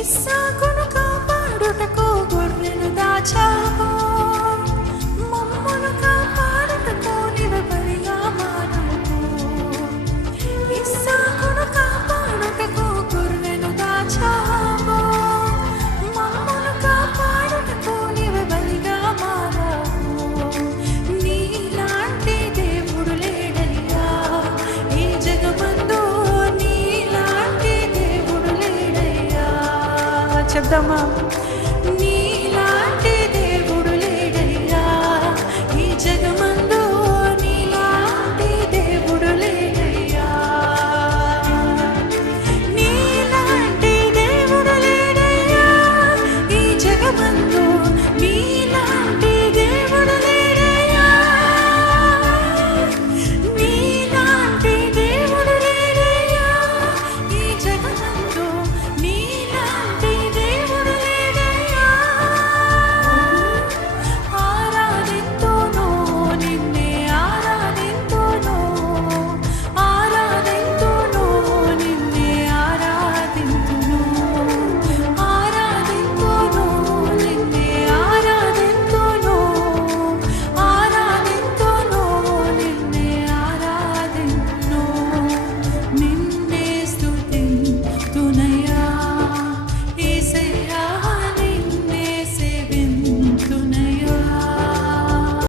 ఇస్సాకును కాపాడుటకు గొర్రెను దాచావు, మమ్మును కాపాడుటకు నీవు బలిగా మారావు. ఇస్సాకును కాపాడుటకు గొర్రెను దాచావు, మమ్మును కాపాడుటకు నీవు బలిగా మారావు. నీలాంటి దేవుడు లేడయ్యా ఈ జగమందు, నీలాంటి దేవుడు లేడయ్యా. చెప్దామా?